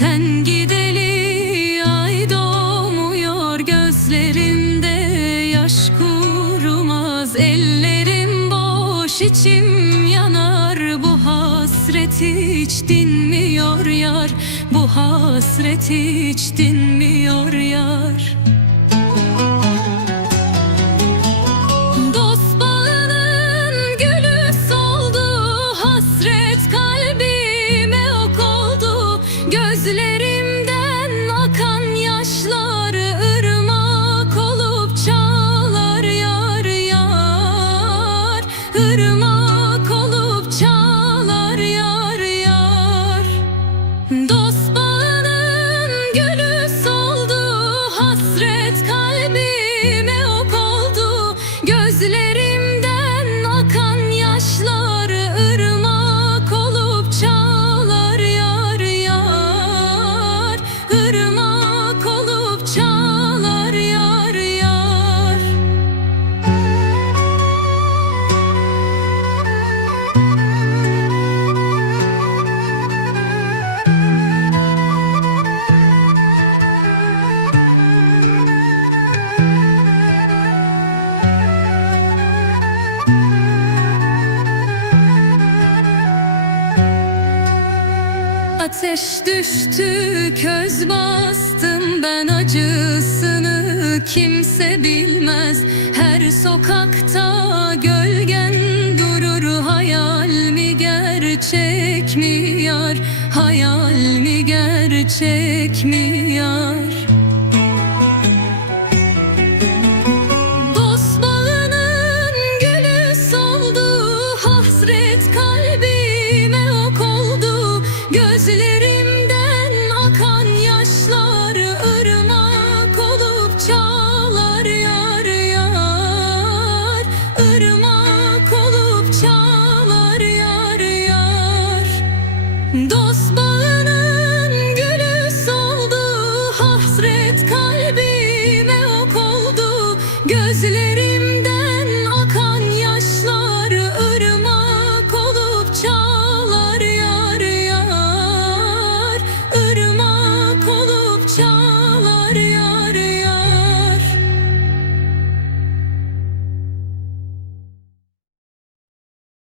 Sen gideli ay doğmuyor, gözlerimde yaş kurumaz. Ellerim boş, içim yanar, bu hasret hiç dinmiyor yar. Bu hasret hiç dinmiyor yar. Dost bağının gülü soldu, hasret kalbime ok oldu. Gözlerimden akan yaşlar ırmak olup çağlar yar yar. Irmak olup çağlar yar yar. Dost bağının gülü soldu, hasret kalbime ok oldu. Gözlerimden akan yaşlar ırmak olup çağlar yar yar. Irmak olup çağlar yar yar. Ateş düştü, köz bastım ben, acısını kimse bilmez. Her sokakta gölgen durur, hayal mi gerçek mi yar? Hayal mi gerçek mi yar? Dost bağının gülü soldu, hasret kalbime ok oldu. Gözlerimden akan yaşlar ırmak olup çağlar yar yar. Irmak olup çağlar yar yar. Dost bağının gülü soldu, hasret kalbime ok oldu. Gözlerimden akan yaşlar ırmak olup çağlar yar yar. Irmak olup çağlar.